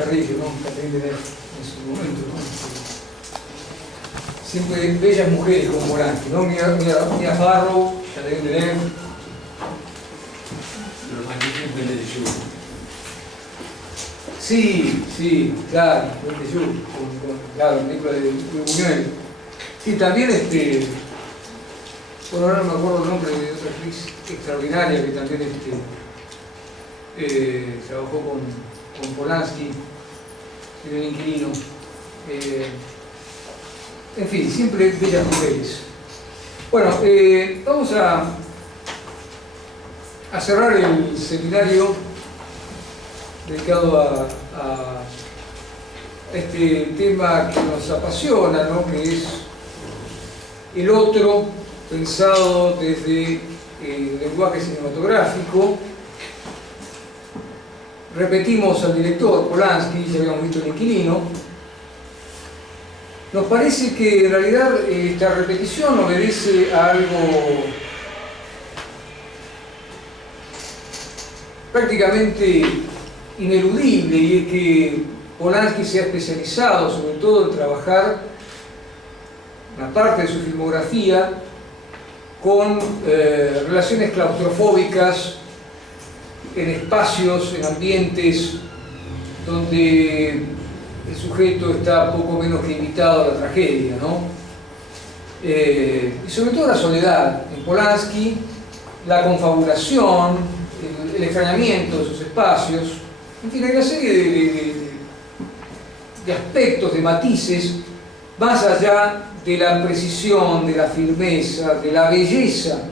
Carrillo, ¿no? Catherine Deneuve en su momento, ¿no? Siempre bellas mujeres como Polanski, ¿no? Mia Farrow, Catherine Deneuve. Los magníficos de Joux. Sí, sí, claro, de Joux, claro, película de Buñuel. Sí, también bueno, ahora no me acuerdo el nombre de otra actriz extraordinaria que también trabajó con Polanski en El Inquilino. En fin, siempre bellas mujeres. Bueno, vamos a cerrar el seminario dedicado a este tema que nos apasiona, ¿no? Que es el otro pensado desde el lenguaje cinematográfico. Repetimos al director Polanski, ya habíamos visto El Inquilino. Nos parece que en realidad esta repetición obedece a algo prácticamente ineludible, y es que Polanski se ha especializado sobre todo en trabajar una parte de su filmografía con relaciones claustrofóbicas en espacios, en ambientes donde el sujeto está poco menos que invitado a la tragedia, ¿no? Y sobre todo la soledad. En Polanski, la confabulación, el extrañamiento de sus espacios, en fin, hay una serie de aspectos, de matices, más allá de la precisión, de la firmeza, de la belleza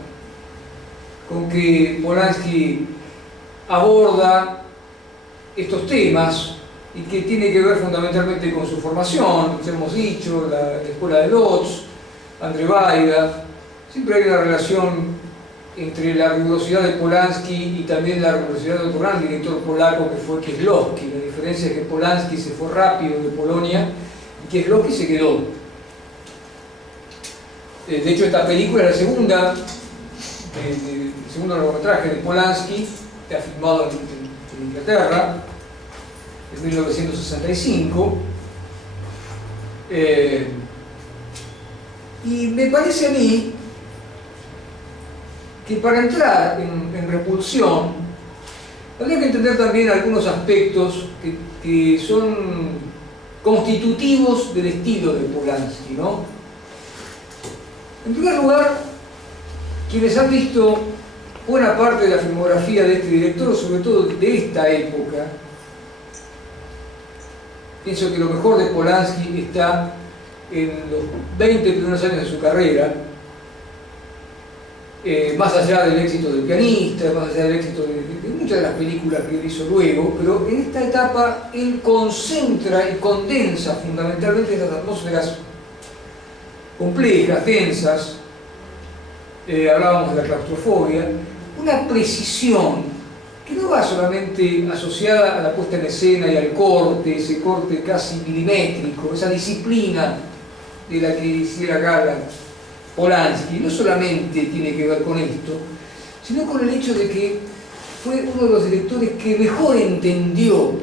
con que Polanski aborda estos temas, y que tiene que ver fundamentalmente con su formación, ya hemos dicho, la escuela de Lodz, Andrzej Wajda. Siempre hay una relación entre la rigurosidad de Polanski y también la rigurosidad de otro gran director polaco que fue Kieślowski. La diferencia es que Polanski se fue rápido de Polonia y Kieślowski se quedó. De hecho, esta película es la segunda, el segundo largometraje de Polanski, que ha filmado en Inglaterra, en 1965. Y me parece a mí que para entrar en repulsión habría que entender también algunos aspectos que son constitutivos del estilo de Polanski, ¿no? En primer lugar, quienes han visto buena parte de la filmografía de este director, sobre todo de esta época, pienso que lo mejor de Polanski está en los 20 primeros años de su carrera, más allá del éxito del pianista, más allá del éxito de muchas de las películas que él hizo luego, pero en esta etapa él concentra y condensa fundamentalmente estas atmósferas complejas, tensas, hablábamos de la claustrofobia, una precisión que no va solamente asociada a la puesta en escena y al corte, ese corte casi milimétrico, esa disciplina de la que hiciera gala Polanski, no solamente tiene que ver con esto, sino con el hecho de que fue uno de los directores que mejor entendió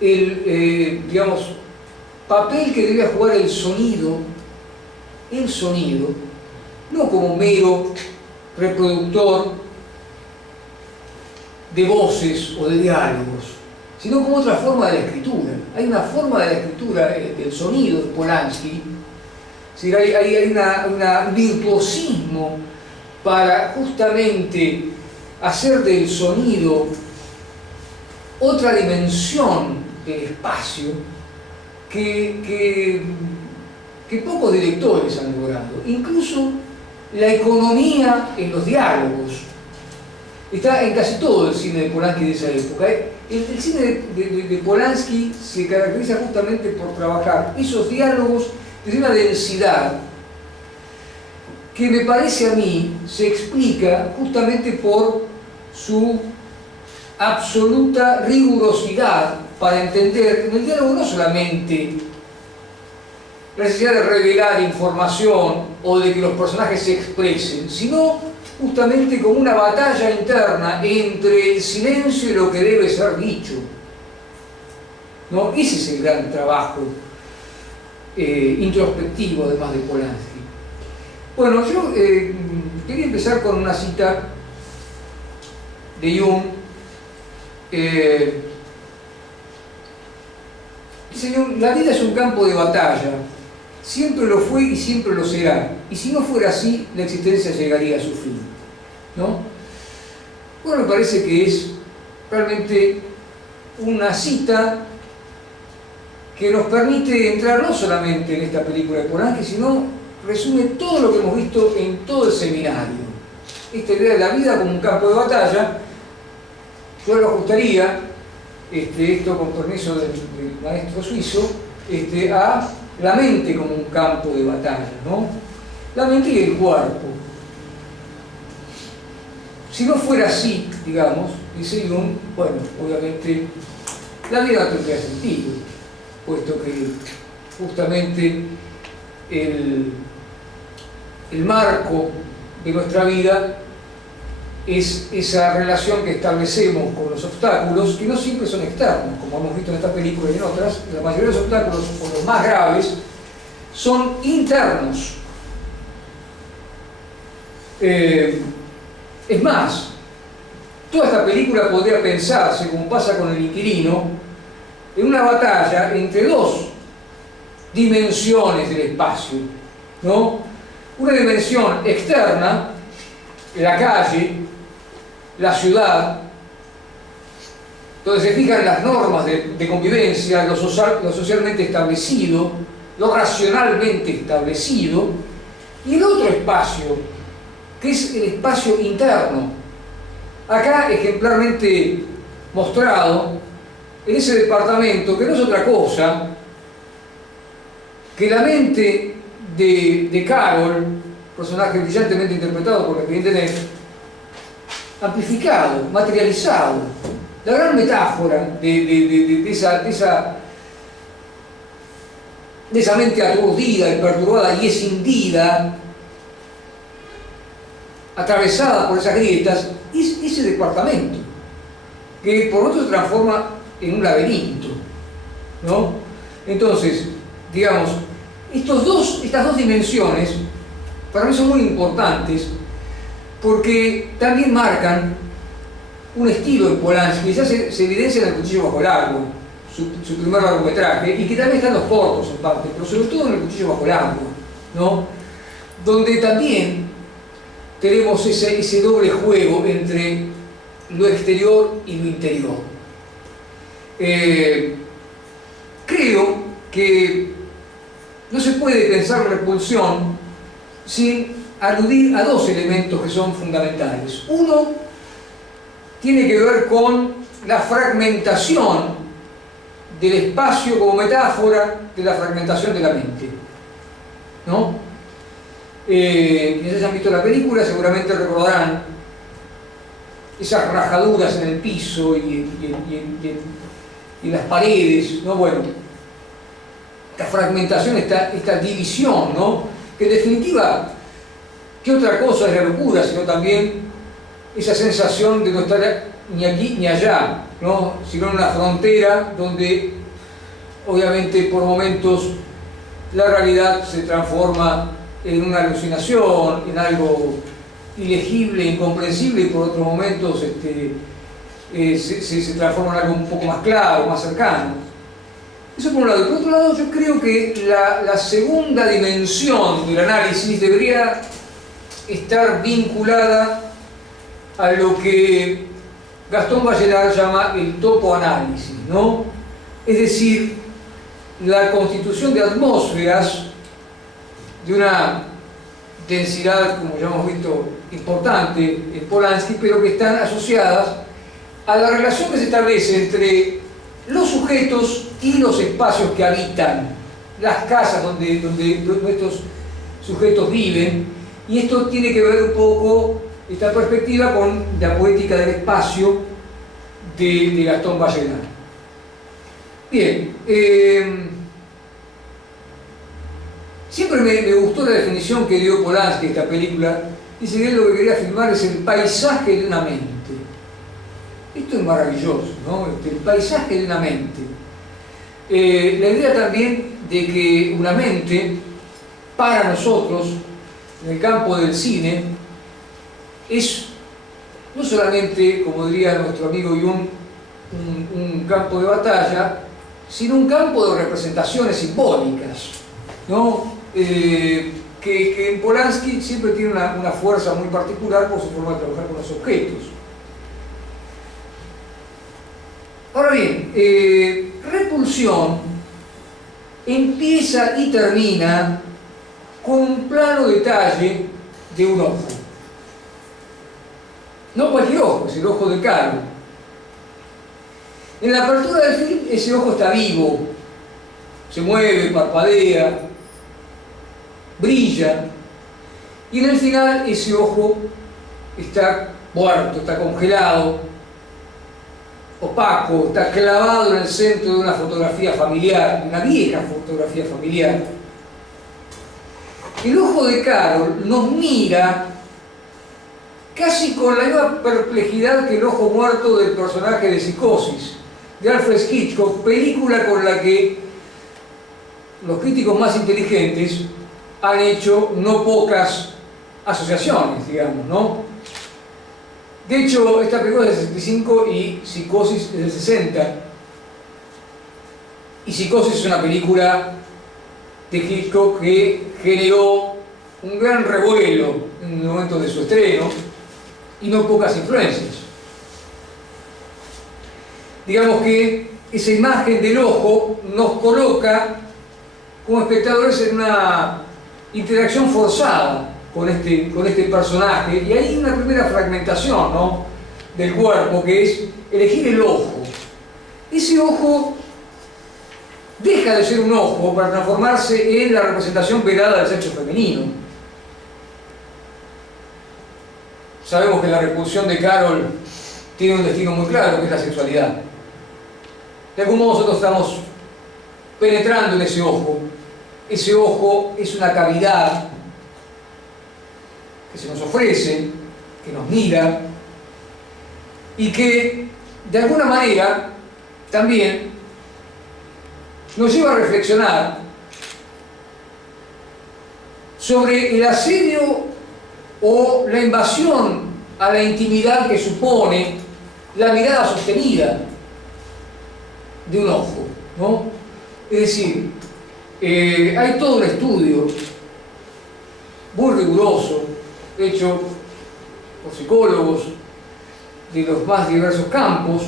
el, digamos, papel que debía jugar el sonido, no como mero reproductor de voces o de diálogos, sino como otra forma de la escritura. Hay una forma de la escritura del sonido de Polanski, ¿sí? Hay un virtuosismo para justamente hacer del sonido otra dimensión del espacio que pocos directores han logrado. Incluso la economía en los diálogos está en casi todo el cine de Polanski de esa época. El cine de Polanski se caracteriza justamente por trabajar esos diálogos de una densidad que me parece a mí se explica justamente por su absoluta rigurosidad para entender en el diálogo no solamente la necesidad de revelar información o de que los personajes se expresen, sino justamente como una batalla interna entre el silencio y lo que debe ser dicho. ¿no? Ese es el gran trabajo introspectivo, además de Polanski. Bueno, yo quería empezar con una cita de Jung. Dice Jung: la vida es un campo de batalla, siempre lo fue y siempre lo será, y si no fuera así, la existencia llegaría a su fin, ¿no? Bueno, me parece que es realmente una cita que nos permite entrar no solamente en esta película de Polanski, sino resume todo lo que hemos visto en todo el seminario. Esta idea de la vida como un campo de batalla. Yo lo ajustaría, esto con permiso del maestro suizo, a la mente como un campo de batalla, ¿no? La mente y el cuerpo. Si no fuera así, digamos, dice Jung, bueno, obviamente la vida no tendría sentido, puesto que justamente el marco de nuestra vida es esa relación que establecemos con los obstáculos, que no siempre son externos, como hemos visto en esta película y en otras. La mayoría de los obstáculos, o los más graves, son internos. Es más, toda esta película podría pensarse, como pasa con El inquilino, en una batalla entre dos dimensiones del espacio, ¿no? Una dimensión externa, la calle, la ciudad, donde se fijan las normas de convivencia, lo socialmente establecido, lo racionalmente establecido, y el otro espacio, que es el espacio interno, acá ejemplarmente mostrado en ese departamento, que no es otra cosa que la mente de Carol, personaje brillantemente interpretado por la Claire Denet, amplificado, materializado. La gran metáfora de esa mente aturdida y perturbada y escindida, atravesada por esas grietas, es ese departamento, que por otro se transforma en un laberinto, ¿no? Entonces, digamos, estas dos dimensiones para mí son muy importantes, porque también marcan un estilo de Polanski que ya se evidencia en El cuchillo bajo el agua, su primer largometraje, y que también están los cortos en parte, pero sobre todo en El cuchillo bajo el agua, ¿no? Donde también tenemos ese doble juego entre lo exterior y lo interior. Creo que no se puede pensar la repulsión sin aludir a dos elementos que son fundamentales. Uno tiene que ver con la fragmentación del espacio como metáfora de la fragmentación de la mente, ¿no? Quienes hayan visto la película seguramente recordarán esas rajaduras en el piso y en las paredes, ¿no? Bueno, esta fragmentación, esta división, ¿no? Que en definitiva, ¿qué otra cosa es la locura? Sino también esa sensación de no estar ni aquí ni allá, ¿no? Sino en una frontera donde obviamente por momentos la realidad se transforma en una alucinación, en algo ilegible, incomprensible, y por otros momentos se transforma en algo un poco más claro, más cercano. Eso por un lado. Y por otro lado, yo creo que la segunda dimensión del análisis debería estar vinculada a lo que Gastón Bachelard llama el topoanálisis, ¿no? Es decir, la constitución de atmósferas de una densidad, como ya hemos visto, importante en Polanski, pero que están asociadas a la relación que se establece entre los sujetos y los espacios que habitan, las casas donde nuestros sujetos viven, y esto tiene que ver un poco, esta perspectiva, con la poética del espacio de Gastón Bachelard. Bien, siempre me gustó la definición que dio Polanski de esta película. Dice que él lo que quería filmar es el paisaje de una mente. Esto es maravilloso, ¿no? El paisaje de una mente. la idea también de que una mente, para nosotros, en el campo del cine, es no solamente, como diría nuestro amigo Jung, un campo de batalla, sino un campo de representaciones simbólicas, ¿no? Que en Polanski siempre tiene una fuerza muy particular por su forma de trabajar con los objetos. Ahora bien, Repulsión empieza y termina con un plano detalle de un ojo. No cualquier ojo, es el ojo de Carol. En la apertura del film ese ojo está vivo, se mueve, parpadea, brilla, y en el final ese ojo está muerto, está congelado, opaco, está clavado en el centro de una fotografía familiar, una vieja fotografía familiar. El ojo de Carol nos mira casi con la misma perplejidad que el ojo muerto del personaje de Psicosis, de Alfred Hitchcock, película con la que los críticos más inteligentes han hecho no pocas asociaciones, digamos, ¿no? De hecho, esta película es del 65 y Psicosis es del 60. Y Psicosis es una película de Hitchcock que generó un gran revuelo en el momento de su estreno y no pocas influencias. Digamos que esa imagen del ojo nos coloca como espectadores en una interacción forzada con este personaje, y hay una primera fragmentación, ¿no?, del cuerpo, que es elegir el ojo. Ese ojo deja de ser un ojo para transformarse en la representación velada del sexo femenino. Sabemos que la repulsión de Carol tiene un destino muy claro, que es la sexualidad. De algún modo nosotros estamos penetrando en ese ojo. Ese ojo es una cavidad que se nos ofrece, que nos mira, y que de alguna manera también nos lleva a reflexionar sobre el asedio o la invasión a la intimidad que supone la mirada sostenida de un ojo, ¿no? Es decir, hay todo un estudio muy riguroso hecho por psicólogos de los más diversos campos,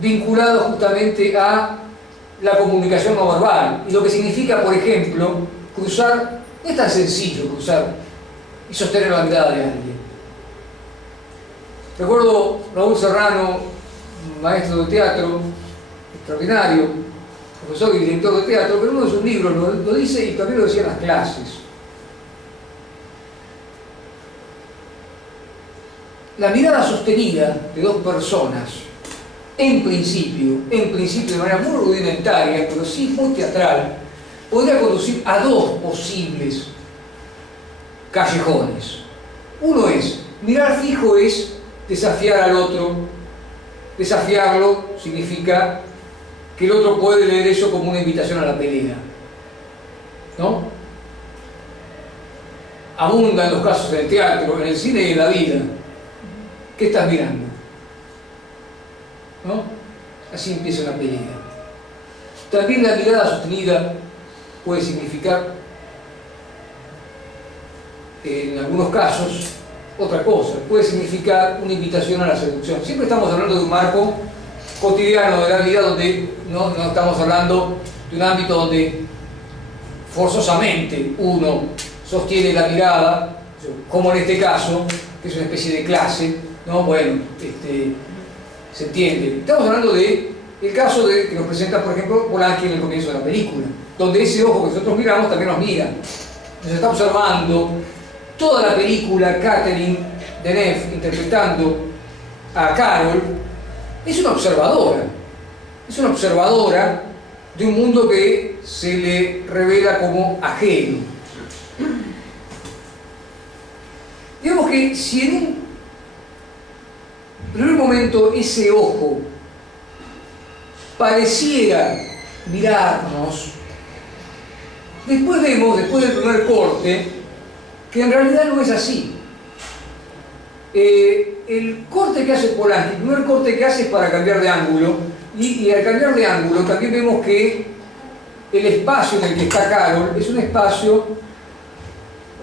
vinculado justamente a la comunicación no verbal y lo que significa, por ejemplo, cruzar. No es tan sencillo cruzar y sostener la mirada de alguien. Recuerdo Raúl Serrano, maestro de teatro extraordinario, profesor y director de teatro, pero uno de sus libros lo dice, y también lo decía en las clases. La mirada sostenida de dos personas, en principio de manera muy rudimentaria, pero sí muy teatral, podría conducir a dos posibles callejones. Uno es, mirar fijo es desafiar al otro. Desafiarlo significa que el otro puede leer eso como una invitación a la pelea, ¿no? Abundan los casos en el teatro, en el cine y en la vida. ¿Qué estás mirando? ¿No? Así empieza una pelea. También la mirada sostenida puede significar, en algunos casos, otra cosa. Puede significar una invitación a la seducción. Siempre estamos hablando de un marco cotidiano de la vida, donde no estamos hablando de un ámbito donde forzosamente uno sostiene la mirada, como en este caso, que es una especie de clase, ¿no? Bueno, se entiende. Estamos hablando de el caso que nos presenta, por ejemplo, Polanski en el comienzo de la película, donde ese ojo que nosotros miramos también nos mira. Nos está observando toda la película. Catherine Deneuve, interpretando a Carol, es una observadora de un mundo que se le revela como ajeno. Digamos que si en un primer momento ese ojo pareciera mirarnos. Después vemos, después del primer corte, que en realidad no es así. El corte que hace Polanski, el primer corte que hace es para cambiar de ángulo, y al cambiar de ángulo también vemos que el espacio en el que está Carol es un espacio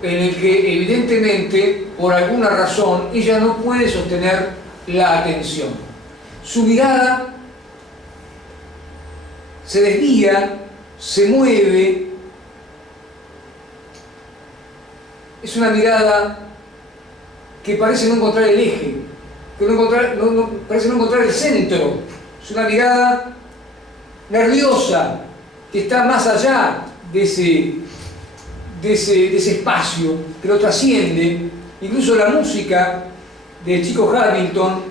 en el que evidentemente, por alguna razón, ella no puede sostener la atención. Su mirada se desvía, se mueve. Es una mirada que parece no encontrar el eje, que parece no encontrar el centro. Es una mirada nerviosa que está más allá de ese espacio, que lo trasciende. Incluso la música del Chico Hamilton,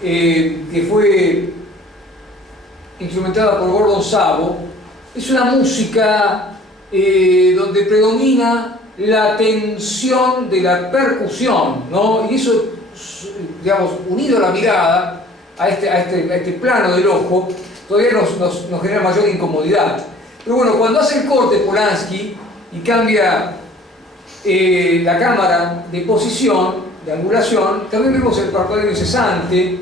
que fue instrumentada por Gordon Sabo, es una música donde predomina la tensión de la percusión, ¿no? Y eso, digamos, unido a la mirada, a este plano del ojo, todavía nos genera mayor incomodidad. Pero bueno, cuando hace el corte Polanski y cambia la cámara de posición, de angulación, también vemos el parpadeo incesante,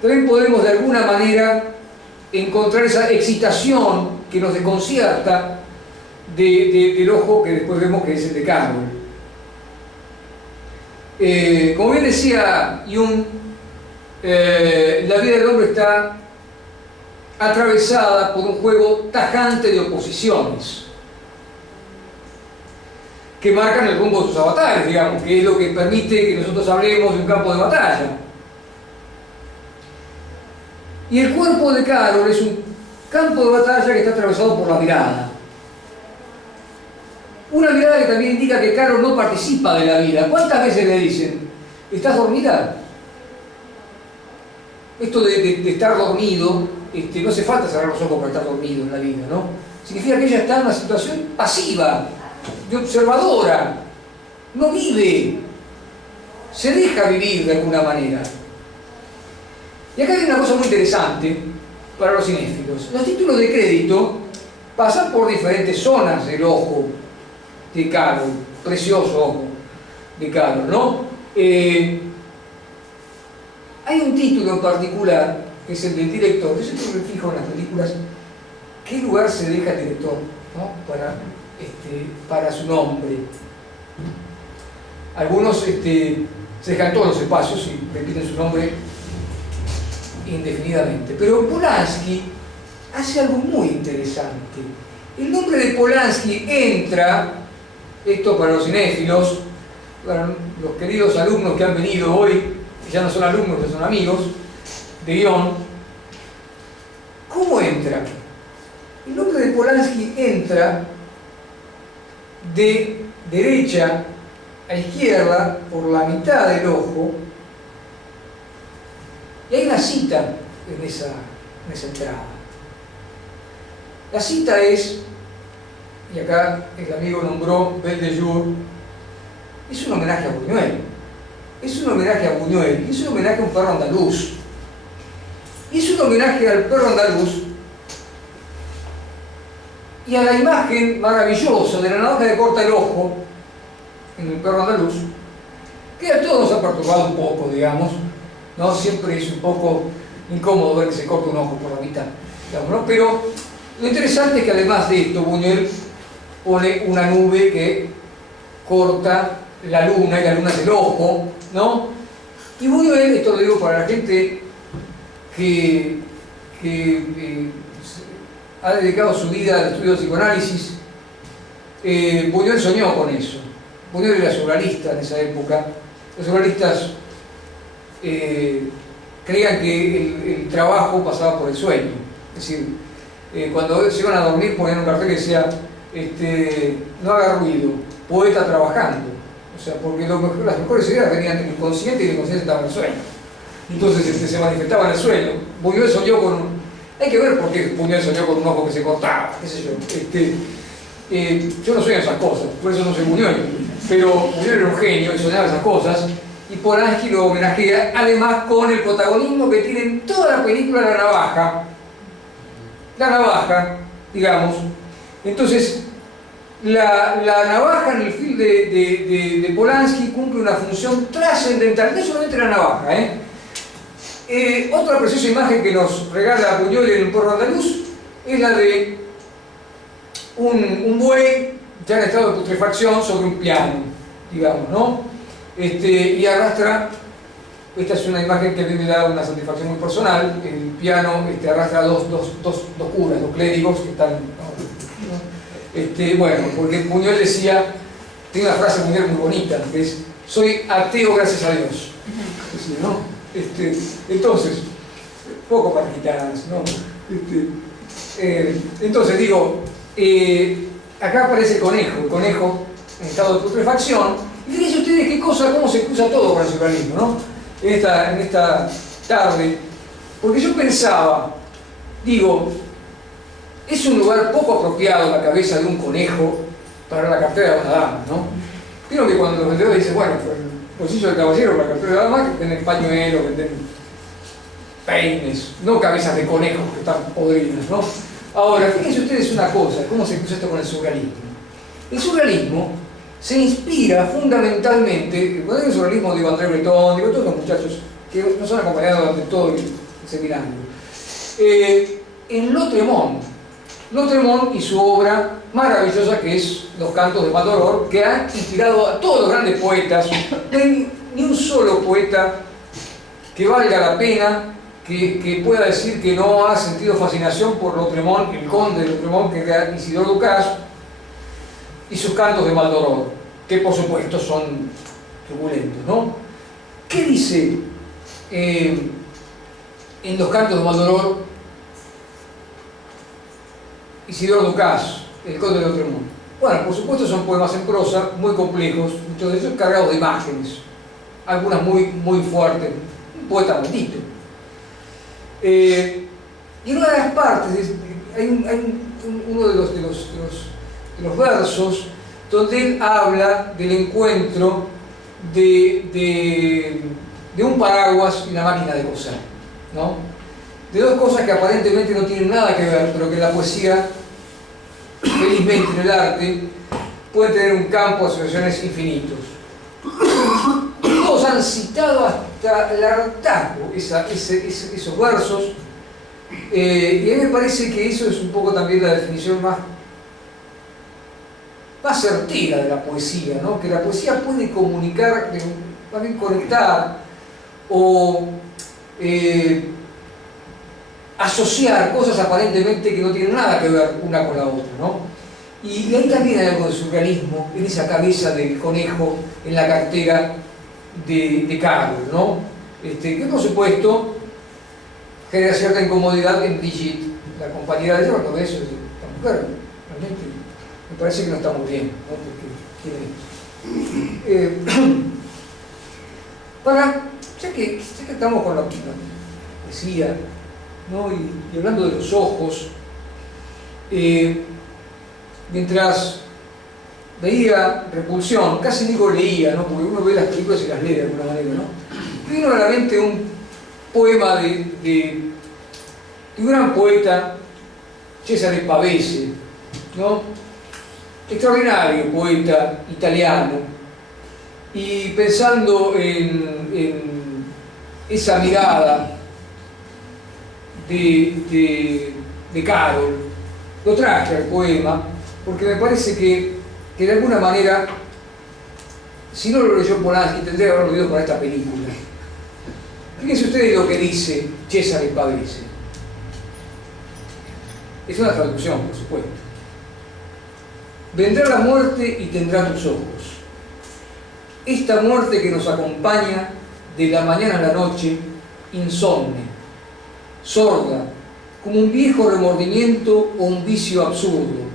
también podemos de alguna manera encontrar esa excitación que nos desconcierta del ojo, que después vemos que es el de Carol. Como bien decía Jung, la vida del hombre está atravesada por un juego tajante de oposiciones que marcan el rumbo de sus avatares, digamos, que es lo que permite que nosotros hablemos de un campo de batalla. Y el cuerpo de Carol es un campo de batalla que está atravesado por la mirada. Una mirada que también indica que Carol no participa de la vida. ¿Cuántas veces le dicen, estás dormida? Esto de estar dormido, no hace falta cerrar los ojos para estar dormido en la vida, ¿no? Significa que ella está en una situación pasiva, de observadora, no vive, se deja vivir de alguna manera. Y acá hay una cosa muy interesante para los cinéfilos. Los títulos de crédito pasan por diferentes zonas del ojo de Carol, precioso ojo de Carol, ¿no? Hay un título en particular, que es el del director. Yo siempre me fijo en las películas, ¿qué lugar se deja el director, ¿no? para su nombre? Algunos se dejan todos los espacios y repiten su nombre indefinidamente. Pero Polanski hace algo muy interesante. El nombre de Polanski entra, esto para los cinéfilos, para los queridos alumnos que han venido hoy, que ya no son alumnos, que son amigos de guión. ¿Cómo entra? El nombre de Polanski entra de derecha a izquierda por la mitad del ojo, y hay una cita en esa entrada. La cita es, y acá el amigo nombró Belle de Jour, es un homenaje a Buñuel. Es un homenaje a Buñuel, es un homenaje a un perro andaluz. Y es un homenaje al perro andaluz y a la imagen maravillosa de la navaja que corta el ojo en el perro andaluz, que a todos nos ha perturbado un poco, digamos, ¿no? Siempre es un poco incómodo ver que se corta un ojo por la mitad, digamos, ¿no? Pero lo interesante es que además de esto, Buñuel pone una nube que corta la luna, y la luna es el ojo, ¿no? Y Buñuel, esto lo digo para la gente que ha dedicado su vida al estudio del psicoanálisis, Buñuel soñó con eso. Buñuel era surrealista en esa época. Los surrealistas creían que el trabajo pasaba por el sueño. Es decir, cuando se iban a dormir ponían un cartel que decía no haga ruido, poeta trabajando. O sea, porque las mejores ideas venían del inconsciente y el inconsciente estaba en el sueño. Entonces se manifestaba en el sueño. Buñuel soñó con... Hay que ver por qué Buñuel soñó con un ojo que se cortaba, qué sé yo. Yo no sueño esas cosas, por eso no soy Buñuel. Pero Buñuel era un genio y soñaba esas cosas. Y Polanski lo homenajea, además con el protagonismo que tiene en toda la película La Navaja, la navaja, digamos. Entonces, la navaja en el film de Polanski cumple una función trascendental, no solamente la navaja. Otra preciosa imagen que nos regala Buñuel en El porro andaluz es la de un buey ya en estado de putrefacción sobre un piano, digamos, ¿no? Y arrastra, esta es una imagen que a mí me da una satisfacción muy personal, el piano arrastra dos curas, dos clérigos que están, ¿no? Bueno, porque Buñuel decía, tiene una frase muy bonita, que es: soy ateo gracias a Dios. Así, ¿no? Entonces, poco para gitanas, ¿no? Entonces digo, acá aparece el conejo en estado de putrefacción, y fíjense ustedes qué cosa, cómo se cruza todo con el surrealismo, ¿no? En esta tarde, porque yo pensaba, digo, es un lugar poco apropiado la cabeza de un conejo para la cartera de una dama, ¿no? Vieron que cuando los vendedores dicen, bueno, pues el bolsillo del caballero para la cartera de la dama, que venden pañuelos, venden peines, no cabezas de conejos que están podridas, ¿no? Ahora, fíjense ustedes una cosa, cómo se cruza esto con el surrealismo. El surrealismo se inspira fundamentalmente, cuando digo surrealismo digo André Breton, digo todos los muchachos que nos han acompañado durante todo el seminario, en Lautréamont. Lautréamont y su obra maravillosa que es Los cantos de Maldoror, que ha inspirado a todos los grandes poetas. No hay ni un solo poeta que valga la pena que pueda decir que no ha sentido fascinación por Lautréamont, el conde de Lautréamont, que era Isidore Ducas, y sus cantos de Maldoror, que por supuesto son truculentos, ¿no? ¿Qué dice en los cantos de Maldoror Isidore Ducas, el conde de Lautréamont? Bueno, por supuesto son poemas en prosa, muy complejos, muchos de ellos cargados de imágenes, algunas muy fuertes, un poeta maldito. Y en una de las partes, hay uno de los versos donde él habla del encuentro de un paraguas y una máquina de coser, ¿no? De dos cosas que aparentemente no tienen nada que ver, pero que en la poesía, felizmente en el arte, puede tener un campo de asociaciones infinitos. Todos han citado hasta el hartazgo esos versos, y a mí me parece que eso es un poco también la definición más certera de la poesía, ¿no? Que la poesía puede comunicar, más bien conectar o asociar cosas aparentemente que no tienen nada que ver una con la otra, ¿no? Y ahí también hay algo de surrealismo en esa cabeza del conejo en la cartera de Carol, ¿no? Que por supuesto genera cierta incomodidad en Brigitte, la compañera de ella, cuando ve eso, esta mujer realmente me parece que no está muy bien, ¿no? Porque tiene ya que estamos con la poesía, ¿no? y hablando de los ojos, mientras veía Repulsión, casi digo leía, ¿no? Porque uno ve las películas y las lee de alguna manera, ¿no? Me vino a la mente un poema de un gran poeta, Cesare Pavese, ¿no? Extraordinario poeta italiano, y pensando en esa mirada de Carol, lo traje al poema porque me parece que de alguna manera, si no lo leyó Polanski, tendría que haberlo leído para esta película. Fíjense ustedes lo que dice Cesare Pavese. Es una traducción, por supuesto. Vendrá la muerte y tendrá tus ojos. Esta muerte que nos acompaña de la mañana a la noche, insomne, sorda, como un viejo remordimiento o un vicio absurdo.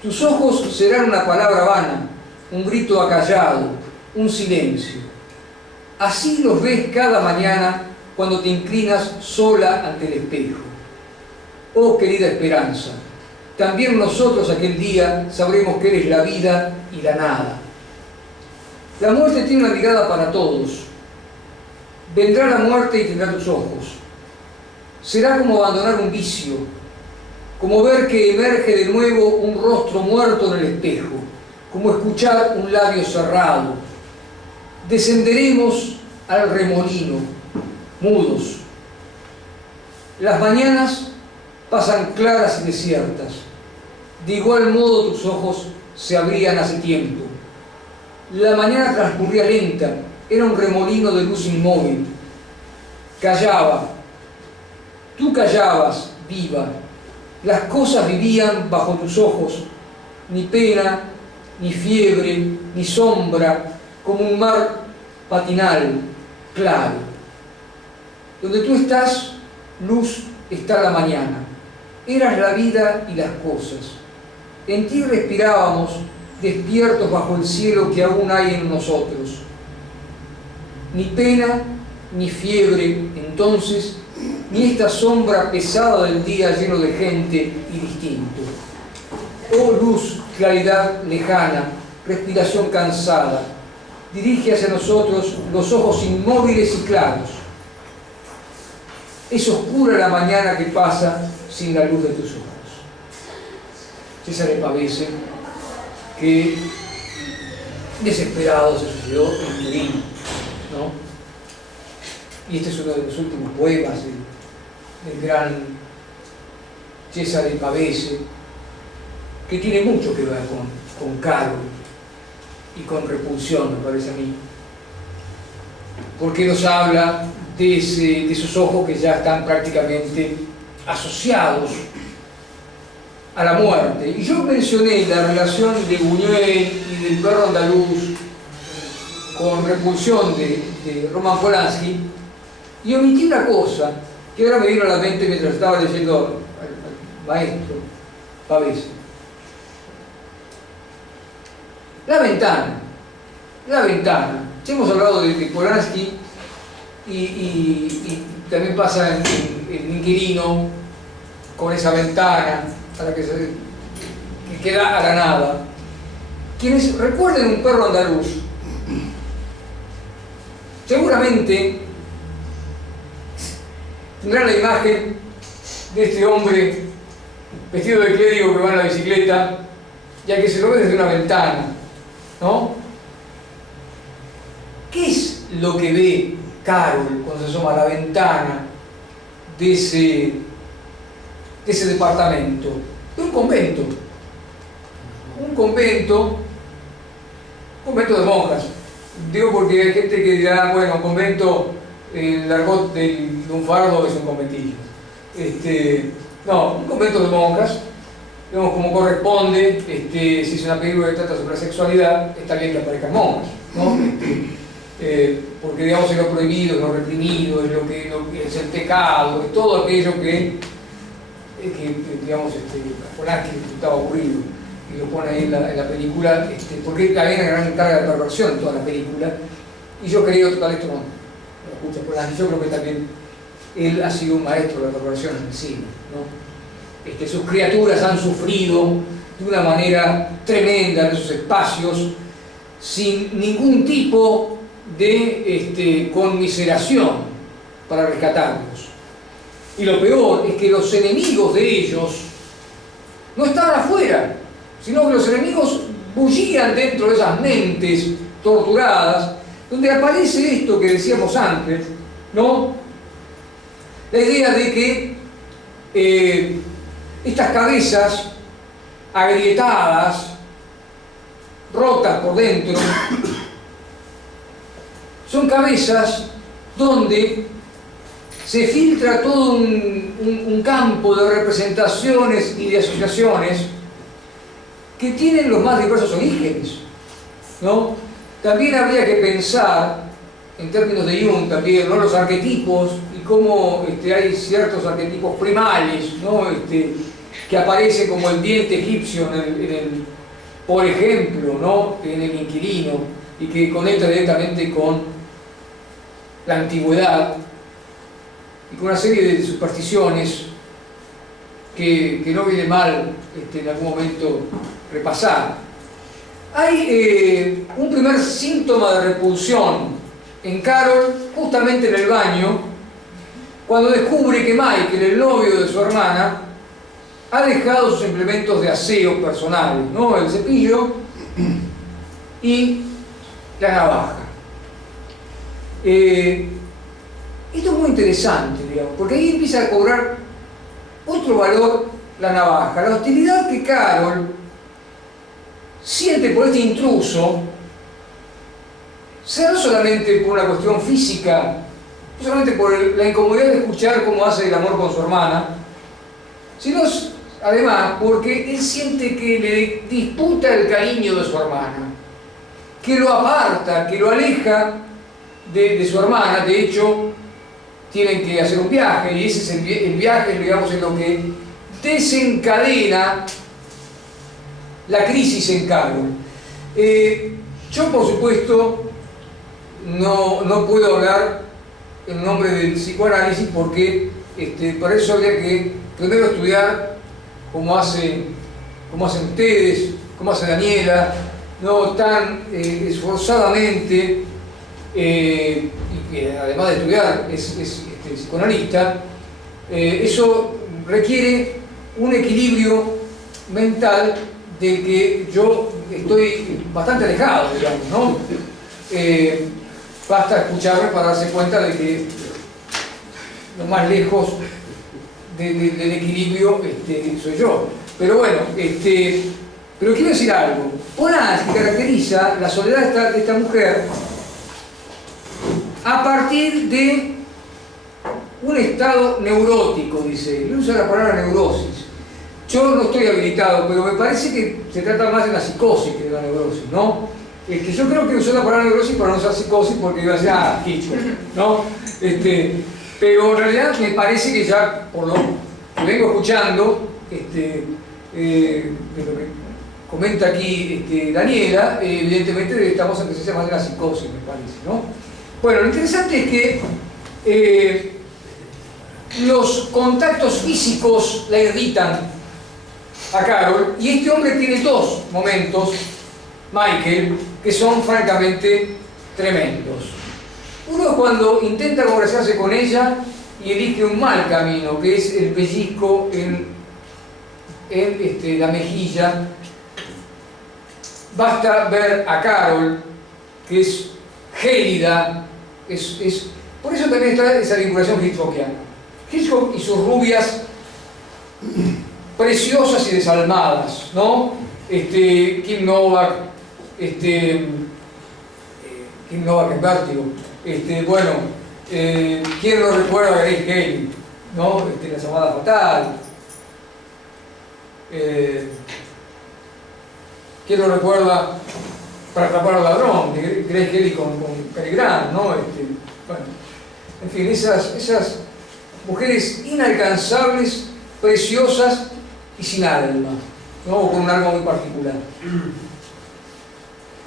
Tus ojos serán una palabra vana, un grito acallado, un silencio. Así los ves cada mañana cuando te inclinas sola ante el espejo. Oh querida esperanza, también nosotros aquel día sabremos que eres la vida y la nada. La muerte tiene una mirada para todos. Vendrá la muerte y tendrá tus ojos. Será como abandonar un vicio, como ver que emerge de nuevo un rostro muerto en el espejo, como escuchar un labio cerrado. Descenderemos al remolino, mudos. Las mañanas pasan claras y desiertas. De igual modo tus ojos se abrían hace tiempo. La mañana transcurría lenta, era un remolino de luz inmóvil. Callaba. Tú callabas, viva. Las cosas vivían bajo tus ojos. Ni pena, ni fiebre, ni sombra, como un mar patinal, claro. Donde tú estás, luz, está la mañana. Eras la vida y las cosas. En ti respirábamos, despiertos bajo el cielo que aún hay en nosotros. Ni pena, ni fiebre, entonces, ni esta sombra pesada del día lleno de gente y distinto. Oh luz, claridad lejana, respiración cansada, dirige hacia nosotros los ojos inmóviles y claros. Es oscura la mañana que pasa sin la luz de tus ojos. César Pavese, que desesperado se suicidó en Turín, ¿no? Y este es uno de los últimos poemas del gran César Pavese, que tiene mucho que ver con Carol y con repulsión, me parece a mí, porque nos habla de esos ojos que ya están prácticamente asociados a la muerte. Y yo mencioné la relación de Buñuel y del perro andaluz con Repulsión de Roman Polanski, y omití una cosa que ahora me vino a la mente mientras estaba leyendo al maestro Pavese. La ventana. Ya hemos hablado de Polanski y también pasa en El Inquilino, con esa ventana a la que queda a la nada. Quienes recuerden Un perro andaluz, seguramente tendrán la imagen de este hombre vestido de clérigo que va en la bicicleta, ya que se lo ve desde una ventana, ¿no? ¿Qué es lo que ve Carol cuando se asoma a la ventana de ese departamento? De un convento. Un convento de monjas. Digo porque hay gente que dirá, bueno, un convento, el argot del lunfardo es un conventillo. No, un convento de monjas, digamos, como corresponde. Si es una película que trata sobre la sexualidad, está bien que aparezcan monjas, ¿no? Porque, digamos, es lo prohibido, es lo reprimido, es lo que es el pecado, es todo aquello que digamos, Polanski estaba aburrido y lo pone ahí en la película, porque hay una gran carga de perversión en toda la película. Y yo creo, total, esto no lo escucha Polanski, yo creo que también él ha sido un maestro de la perversión en el cine, ¿no? Sus criaturas han sufrido de una manera tremenda en esos espacios, sin ningún tipo de conmiseración para rescatarlos. Y lo peor es que los enemigos de ellos no estaban afuera, sino que los enemigos bullían dentro de esas mentes torturadas, donde aparece esto que decíamos antes, ¿no? La idea de que estas cabezas agrietadas, rotas por dentro, son cabezas donde se filtra todo un campo de representaciones y de asociaciones que tienen los más diversos orígenes, ¿no? También habría que pensar, en términos de Jung también, ¿no?, los arquetipos y cómo hay ciertos arquetipos primales, ¿no?, que aparecen como el diente egipcio por ejemplo, ¿no?, en El Inquilino, y que conecta directamente con la antigüedad y con una serie de supersticiones que no viene mal en algún momento repasar. Hay un primer síntoma de repulsión en Carol justamente en el baño, cuando descubre que Michael, el novio de su hermana, ha dejado sus implementos de aseo personales, ¿no? El cepillo y la navaja. Esto es muy interesante, digamos, porque ahí empieza a cobrar otro valor la navaja. La hostilidad que Carol siente por este intruso, sea no solamente por una cuestión física, no solamente por la incomodidad de escuchar cómo hace el amor con su hermana, sino además porque él siente que le disputa el cariño de su hermana, que lo aparta, que lo aleja de su hermana. De hecho, tienen que hacer un viaje, y ese es el viaje, digamos, en lo que desencadena la crisis en Carol. Yo, por supuesto, no puedo hablar en nombre del psicoanálisis, porque para eso habría que primero estudiar cómo hacen ustedes, cómo hace Daniela, no tan esforzadamente, y que además de estudiar es psicoanalista. Eso requiere un equilibrio mental del que yo estoy bastante alejado, digamos, ¿no? Basta escucharme para darse cuenta de que lo más lejos del equilibrio soy yo. Pero bueno, pero quiero decir algo. Polanski caracteriza la soledad de esta mujer a partir de un estado neurótico, dice. Él usa la palabra neurosis. Yo no estoy habilitado, pero me parece que se trata más de la psicosis que de la neurosis, ¿no? Yo creo que usó la palabra neurosis para no usar psicosis, porque iba a decir, Hitchcock, ¿no? Pero en realidad me parece que ya, por lo que vengo escuchando, de lo que comenta aquí Daniela, evidentemente estamos en presencia más de la psicosis, me parece, ¿no? Bueno, lo interesante es que los contactos físicos la irritan a Carol, y este hombre tiene dos momentos, Michael, que son francamente tremendos. Uno es cuando intenta conversarse con ella y elige un mal camino, que es el pellizco en la mejilla. Basta ver a Carol, que es gélida, por eso también está esa vinculación hitchcockiana. Hitchcock y sus rubias preciosas y desalmadas, ¿no? Kim Novak, Kim Novak en Vértigo. Bueno, ¿quién no recuerda a Grace Kelly, ¿no? La llamada fatal. ¿Quién no recuerda Para atrapar al ladrón, de Grace Kelly con Cary Grant, ¿no? Bueno, en fin, esas mujeres inalcanzables, preciosas y sin alma, ¿no? O con un alma muy particular.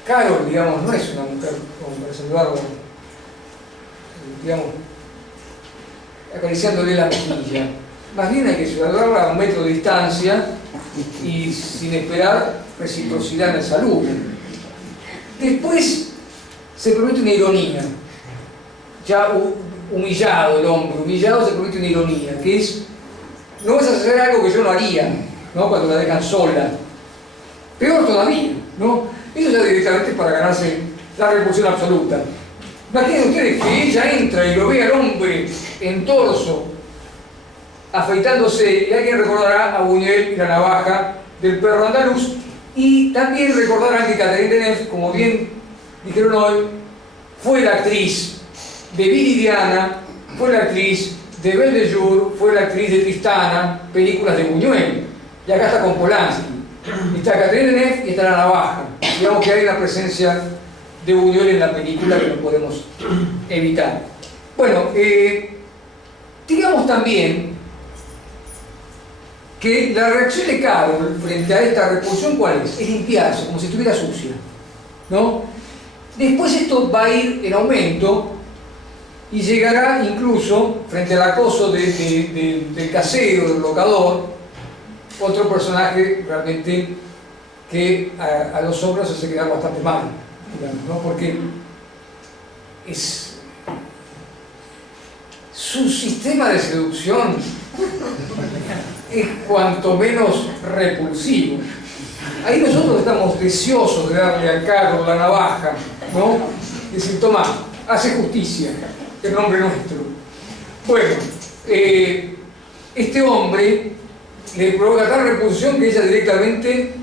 Carol, digamos, no es una mujer como para saludarlo, digamos, acariciándole la mejilla. Más bien hay que saludarla a 1 metro de distancia y sin esperar reciprocidad en el saludo. Después se permite una ironía. Ya humillado el hombre, humillado, se permite una ironía, que es: no vas a hacer algo que yo no haría, ¿no? Cuando la dejan sola. Peor todavía, ¿no? Eso ya directamente es para ganarse la repulsión absoluta. Imaginen ustedes que ella entra y lo ve al hombre en torso, afeitándose, y alguien recordará a Buñuel y la navaja del perro andaluz, y también recordarán que Catherine Deneuve, como bien dijeron hoy, fue la actriz de Viridiana, fue la actriz de Belle de Jour, fue la actriz de Tristana, películas de Buñuel, y acá está con Polanski. Está Catherine Deneuve y está la navaja. Digamos que hay una presencia de Buñuel en la película que no podemos evitar. Bueno, digamos también que la reacción de Carol frente a esta repulsión, ¿cuál es? Es limpiarse, como si estuviera sucia, ¿no? Después esto va a ir en aumento y llegará incluso, frente al acoso del casero, del locador, otro personaje realmente que a los hombres hace quedar bastante mal, digamos, ¿no? Porque es su sistema de seducción es cuanto menos repulsivo. Ahí nosotros estamos deseosos de darle a Carol la navaja, ¿no? Decir, toma, hace justicia, en nombre nuestro. Bueno, este hombre le provoca tal repulsión que ella directamente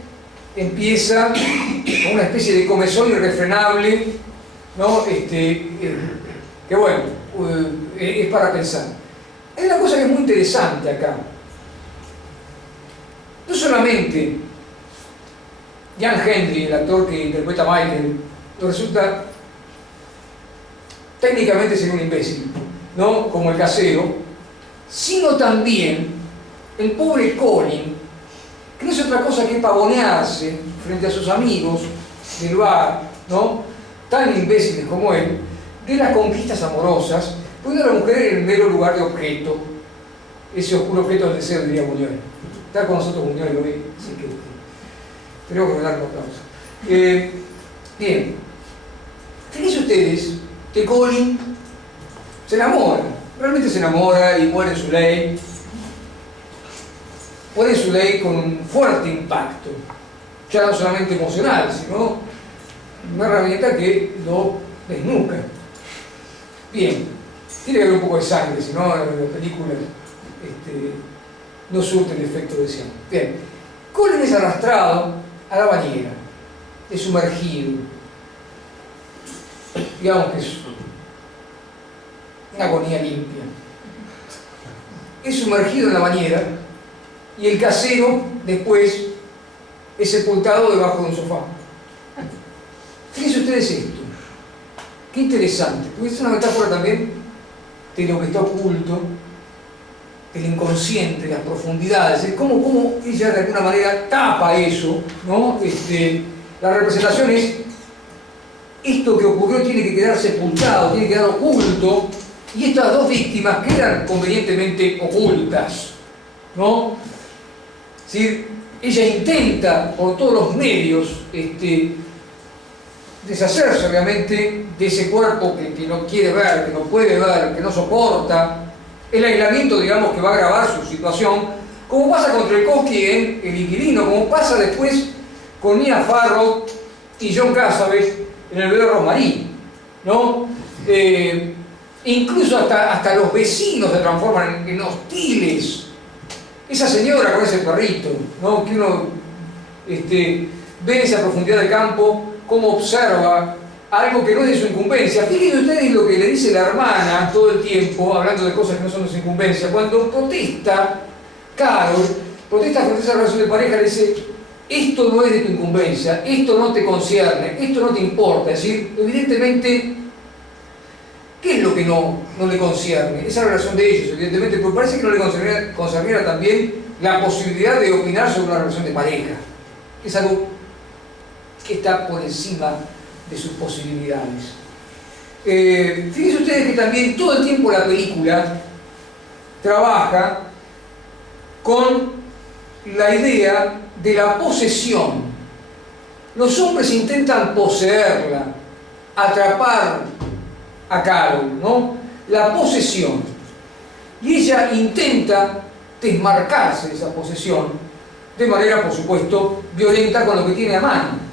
empieza con una especie de comezón irrefrenable, ¿no? Que bueno, es para pensar. Hay una cosa que es muy interesante acá. No solamente Jan Hendry, el actor que interpreta a Michael, resulta técnicamente ser un imbécil, ¿no? Como el casero, sino también el pobre Colin, que no es otra cosa que pavonearse frente a sus amigos del bar, ¿no? Tan imbéciles como él, de las conquistas amorosas, poniendo a la mujer en el mero lugar de objeto, ese oscuro objeto del deseo, diría Buñuel. Está con nosotros Buñuel hoy, así que tenemos que dar un aplauso. Bien, fíjense ustedes que Colin se enamora, realmente se enamora y muere en su ley. Muere en su ley con un fuerte impacto, ya no solamente emocional, sino una herramienta que lo desnuca. Bien, tiene que haber un poco de sangre, si no las películas no surten el efecto deseado. Bien, Colin es arrastrado a la bañera, es sumergido, digamos que es una agonía limpia, es sumergido en la bañera y el casero después es sepultado debajo de un sofá. Fíjense ustedes esto, qué interesante, porque es una metáfora también de lo que está oculto, del inconsciente, de las profundidades, de cómo ella de alguna manera tapa eso, ¿no? La representación es, esto que ocurrió tiene que quedar sepultado, tiene que quedar oculto, y estas dos víctimas quedan convenientemente ocultas, ¿no? Es decir, ella intenta por todos los medios deshacerse realmente de ese cuerpo que no quiere ver, que no puede ver, que no soporta. El aislamiento, digamos, que va a agravar su situación, como pasa con Tchaikovsky en El Inquilino, como pasa después con Mia Farrow y John Cassavetes en El bebé Rosemary, ¿no? Incluso hasta los vecinos se transforman en hostiles. Esa señora con ese perrito, ¿no? Que uno ve en esa profundidad de campo, cómo observa algo que no es de su incumbencia. Fíjense ustedes lo que le dice la hermana todo el tiempo, hablando de cosas que no son de su incumbencia. Cuando protesta, Carol, protesta frente a esa relación de pareja, le dice, esto no es de tu incumbencia, esto no te concierne, esto no te importa. Es decir, evidentemente, ¿qué es lo que no le concierne? Esa relación de ellos, evidentemente, porque parece que no le concerniera también la posibilidad de opinar sobre una relación de pareja. Es algo que está por encima de sus posibilidades. Fíjense ustedes que también todo el tiempo la película trabaja con la idea de la posesión. Los hombres intentan poseerla, atrapar a Carol, ¿no? La posesión. Y ella intenta desmarcarse de esa posesión de manera, por supuesto, violenta con lo que tiene a mano.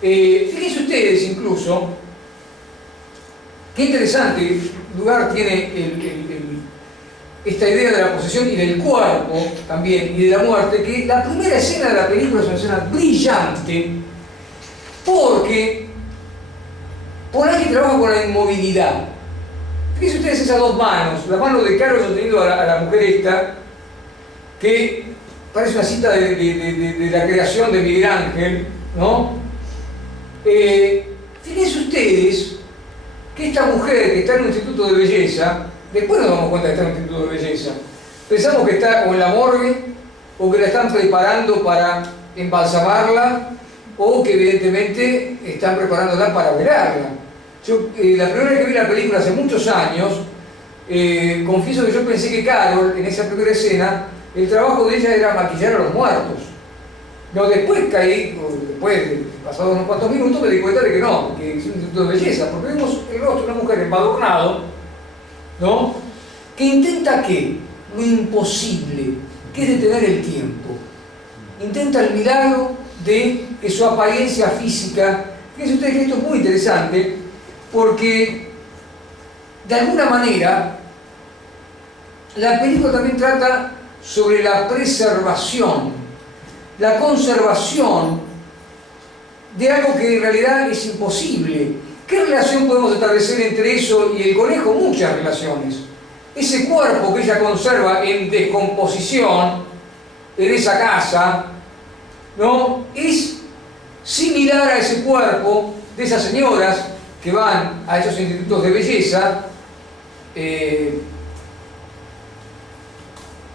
Fíjense ustedes incluso qué interesante lugar tiene esta idea de la posesión y del cuerpo también y de la muerte, que la primera escena de la película es una escena brillante porque Polanski trabaja con la inmovilidad. Fíjense ustedes esas dos manos, la mano de Carol sosteniendo a la mujer esta, que parece una cita de la creación de Miguel Ángel, ¿no? Fíjense ustedes que esta mujer que está en un instituto de belleza, después nos damos cuenta que está en un instituto de belleza, pensamos que está o en la morgue, o que la están preparando para embalsamarla, o que evidentemente están preparándola para velarla. Yo, la primera vez que vi la película hace muchos años, confieso que yo pensé que Carol, en esa primera escena, el trabajo de ella era maquillar a los muertos. No, después pasados unos cuantos minutos, me di cuenta de que no, que es un instituto de belleza, porque vemos el rostro de una mujer embadurnado, ¿no? Que intenta ¿qué? Lo imposible, que es detener el tiempo. Intenta el milagro de que su apariencia física, fíjense ustedes que esto es muy interesante, porque de alguna manera la película también trata sobre la preservación, la conservación de algo que en realidad es imposible. ¿Qué relación podemos establecer entre eso y el conejo? Muchas relaciones. Ese cuerpo que ella conserva en descomposición en esa casa, ¿no?, es similar a ese cuerpo de esas señoras que van a esos institutos de belleza,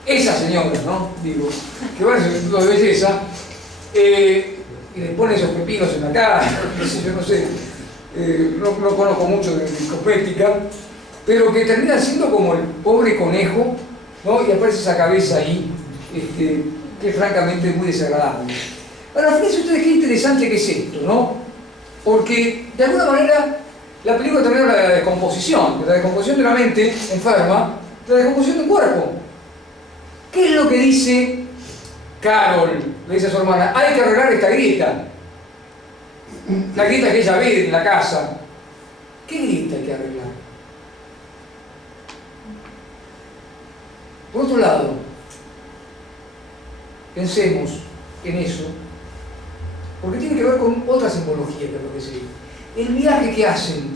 esas señoras, ¿no?, digo, que van a esos institutos de belleza, y les ponen esos pepinos en la cara, yo no sé, no conozco mucho de cosmética, pero que terminan siendo como el pobre conejo, ¿no?, y aparece esa cabeza ahí, que es francamente muy desagradable. Ahora, fíjense ustedes qué interesante que es esto, ¿no? Porque, de alguna manera, la película también habla de la descomposición de la mente enferma, de la descomposición del cuerpo. ¿Qué es lo que dice Carol? Le dice a su hermana: hay que arreglar esta grieta. La grieta que ella ve en la casa. ¿Qué grieta hay que arreglar? Por otro lado, pensemos en eso, porque tiene que ver con otra simbología, que es lo que sé. El viaje que hacen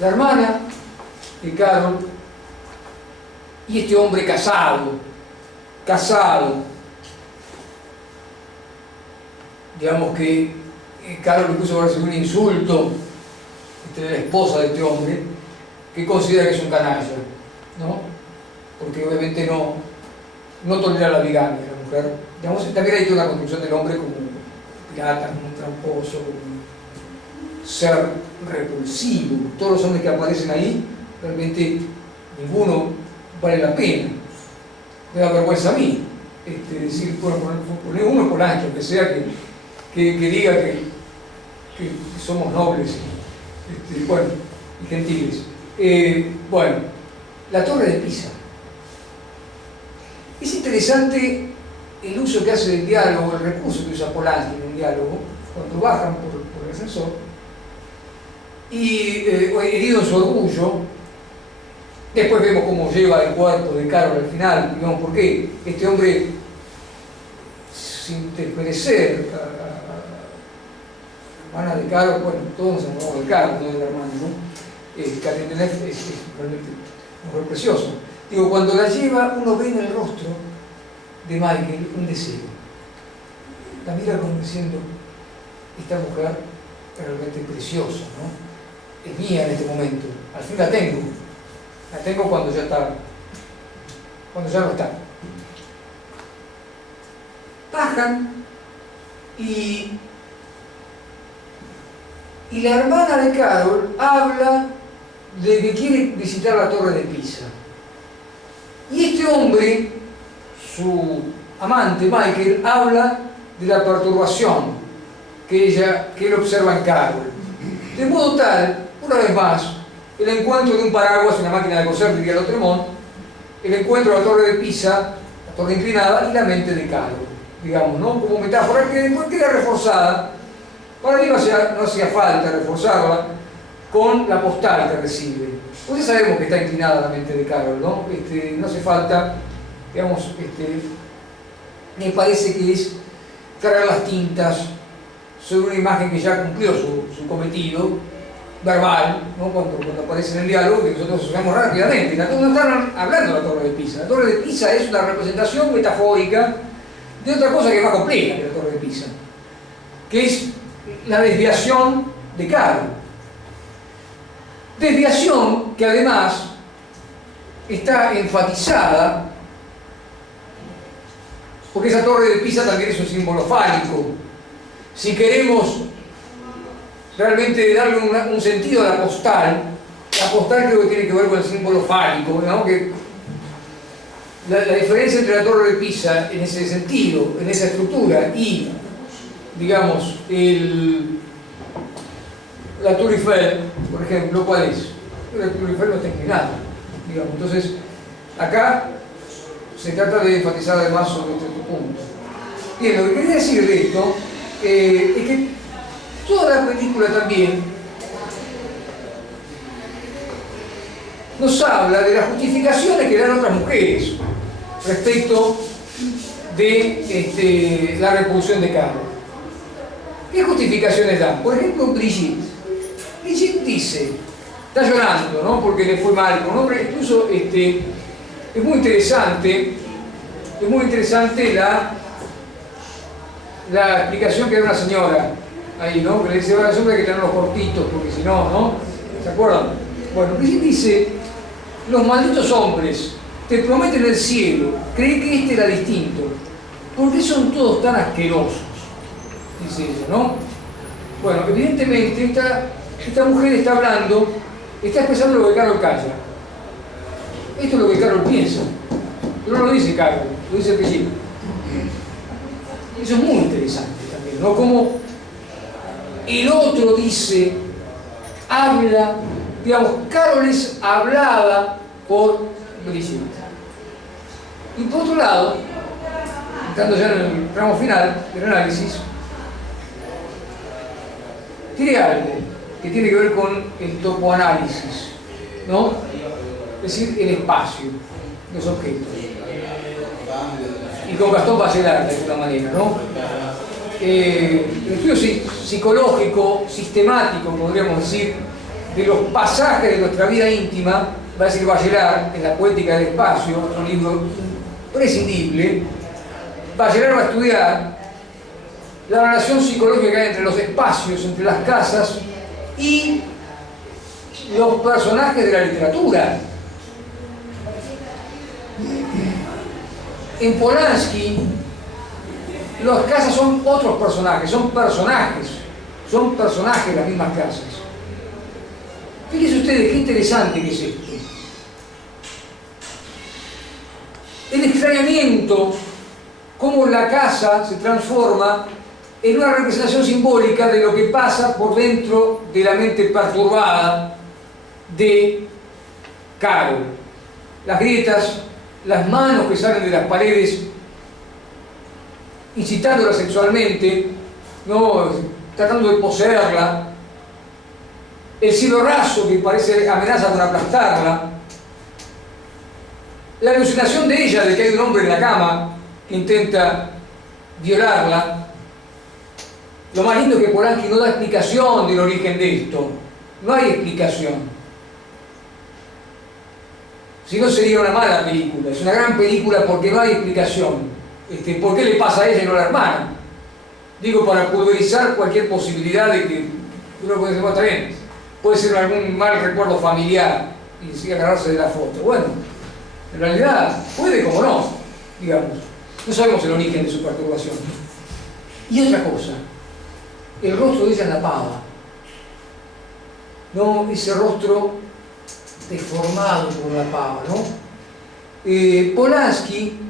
la hermana de Carol y este hombre casado, digamos que Carol incluso va a recibir un insulto de la esposa de este hombre, que considera que es un canalla, ¿no? Porque obviamente no tolera la bigamia de la mujer. Digamos, también hay toda la construcción del hombre como un pirata, como un tramposo, como un ser repulsivo. Todos los hombres que aparecen ahí, realmente ninguno vale la pena. Me da vergüenza a mí decir, bueno, poner uno por ancho, que sea que diga que somos nobles bueno, y gentiles. Bueno, la Torre de Pisa. Es interesante el uso que hace del diálogo, el recurso que usa Polanski en un diálogo, cuando bajan por el ascensor, y herido en su orgullo. Después vemos cómo lleva el cuerpo de Carol al final, digamos, por qué este hombre, sin desmerecer a la hermana de Carol, bueno, todos nos enamoramos de Carol, no de la hermana, ¿no? Catherine Deneuve es realmente una mujer preciosa. Digo, cuando la lleva, uno ve en el rostro de Michael un deseo. La mira como diciendo: esta mujer es realmente preciosa, ¿no? Es mía en este momento, al fin la tengo. La tengo cuando ya no está. Bajan y la hermana de Carol habla de que quiere visitar la Torre de Pisa. Y este hombre, su amante Michael, habla de la perturbación que él observa en Carol. De modo tal, una vez más, el encuentro de un paraguas, una máquina de coser, diría Lautremont, el encuentro de la Torre de Pisa, la torre inclinada, y la mente de Carol, digamos, ¿no? Como metáfora que después queda reforzada. Para mí no hacía falta reforzarla con la postal que recibe. Pues ya sabemos que está inclinada la mente de Carol, ¿no? No hace falta, digamos, me parece que es cargar las tintas sobre una imagen que ya cumplió su cometido verbal, ¿no? Cuando aparece en el diálogo, que nosotros asociamos rápidamente. No están hablando de la Torre de Pisa. La Torre de Pisa es una representación metafórica de otra cosa que es más compleja que la Torre de Pisa, que es la desviación de Carol. Desviación que además está enfatizada porque esa Torre de Pisa también es un símbolo fálico. Si queremos realmente darle un sentido a la postal creo que tiene que ver con el símbolo fálico, ¿no? Que la diferencia entre la Torre de Pisa en ese sentido, en esa estructura, y digamos la Tour Eiffel, por ejemplo, ¿cuál es? La Tour Eiffel no está inclinada, digamos. Entonces, acá se trata de enfatizar además sobre este punto. Bien, lo que quería decir de esto es que toda la película también nos habla de las justificaciones que dan otras mujeres respecto de la repulsión de Carol. ¿Qué justificaciones dan? Por ejemplo, Brigitte. Brigitte dice, está llorando, ¿no? Porque le fue mal con un hombre. Incluso es muy interesante la explicación que da una señora ahí, ¿no? Que le dice, ahora hay que tenerlos cortitos, porque si no, ¿no? ¿Se acuerdan? Bueno, Brigitte dice, los malditos hombres te prometen el cielo, cree que este era distinto. ¿Por qué son todos tan asquerosos? Dice ella, ¿no? Bueno, evidentemente esta mujer está hablando, está expresando lo que Carol calla. Esto es lo que Carol piensa. Pero no lo dice Carol, lo dice Brigitte. Eso es muy interesante también, ¿no? Como el otro dice, habla, digamos, Carol es hablada por Brigitte. Y por otro lado, entrando ya en el tramo final del análisis, tiene algo que tiene que ver con el topoanálisis, ¿no? Es decir, el espacio, los objetos. Y con Gastón Bachelard, de alguna manera, ¿no? El estudio psicológico, sistemático, podríamos decir, de los pasajes de nuestra vida íntima, va a decir Bachelard, en La poética del espacio, un libro imprescindible. Bachelard va a estudiar la relación psicológica que hay entre los espacios, entre las casas y los personajes de la literatura. En Polanski, las casas son otros personajes, son personajes las mismas casas. Fíjense ustedes qué interesante que es esto. El extrañamiento, cómo la casa se transforma en una representación simbólica de lo que pasa por dentro de la mente perturbada de Carol. Las grietas, las manos que salen de las paredes incitándola sexualmente, ¿no? Tratando de poseerla, el cielo raso que parece amenaza con aplastarla, la alucinación de ella de que hay un hombre en la cama que intenta violarla. Lo más lindo es que Polanski no da explicación del origen de esto, no hay explicación. Si no sería una mala película, es una gran película porque no hay explicación. ¿Por qué le pasa a ella y no a la hermana? Digo, para pulverizar cualquier posibilidad de que uno puede decir, bueno, está bien, puede ser algún mal recuerdo familiar y sigue agarrarse de la foto. Bueno, en realidad puede como no, digamos. No sabemos el origen de su perturbación. Y otra cosa, el rostro de ella en la pava, ¿no? Ese rostro deformado por la pava, ¿no? Polanski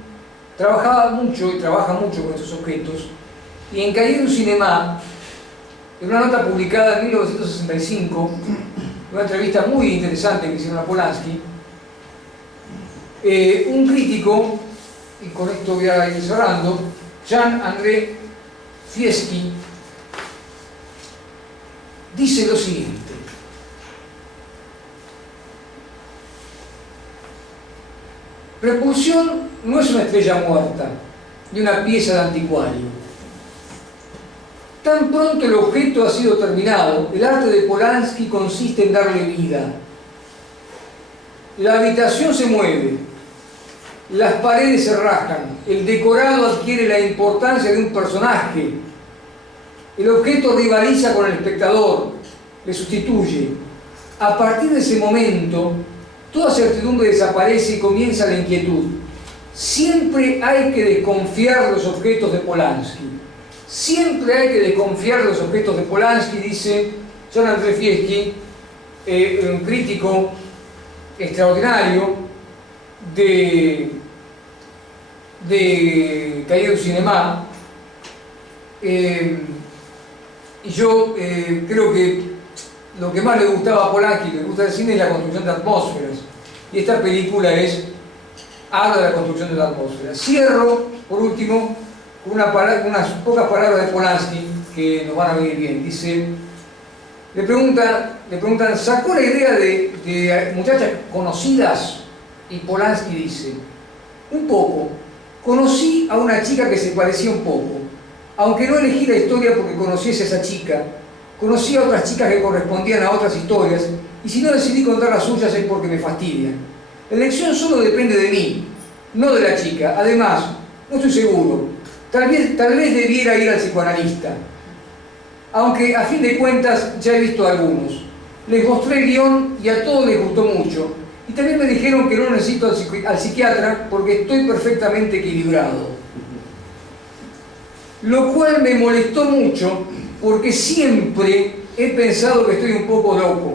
trabajaba mucho y trabaja mucho con estos objetos, y en Cahiers du Cinéma, en una nota publicada en 1965, una entrevista muy interesante que hicieron a Polanski, un crítico, y con esto voy a ir cerrando, Jean-André Fieschi, dice lo siguiente: Repulsión no es una estrella muerta, ni una pieza de anticuario. Tan pronto el objeto ha sido terminado, el arte de Polanski consiste en darle vida. La habitación se mueve, las paredes se rasgan, el decorado adquiere la importancia de un personaje, el objeto rivaliza con el espectador, le sustituye. A partir de ese momento, toda certidumbre desaparece y comienza la inquietud. Siempre hay que desconfiar de los objetos de Polanski. Siempre hay que desconfiar de los objetos de Polanski, dice Jean-André Fieschi, un crítico extraordinario de Cahiers du Cinéma. Y yo creo que lo que más le gustaba a Polanski, le gusta el cine, es la construcción de atmósferas. Y esta película es habla de la construcción de la atmósfera. Cierro, por último, con unas pocas palabras de Polanski que nos van a venir bien. Dice, le preguntan, ¿sacó la idea de muchachas conocidas? Y Polanski dice, un poco. Conocí a una chica que se parecía un poco. Aunque no elegí la historia porque conociese a esa chica, conocí a otras chicas que correspondían a otras historias, y si no decidí contar las suyas es porque me fastidian. La elección solo depende de mí, no de la chica. Además, no estoy seguro. Tal vez debiera ir al psicoanalista. Aunque a fin de cuentas ya he visto a algunos. Les mostré el guión y a todos les gustó mucho. Y también me dijeron que no necesito al psiquiatra porque estoy perfectamente equilibrado. Lo cual me molestó mucho porque siempre he pensado que estoy un poco loco.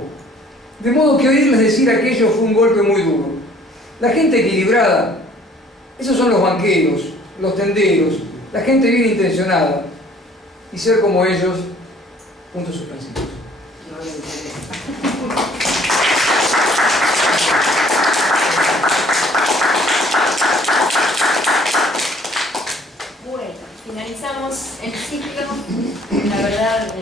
De modo que oírles decir aquello fue un golpe muy duro. La gente equilibrada, esos son los banqueros, los tenderos, la gente bien intencionada. Y ser como ellos, puntos suspensivos. Bueno, finalizamos el ciclo, la verdad,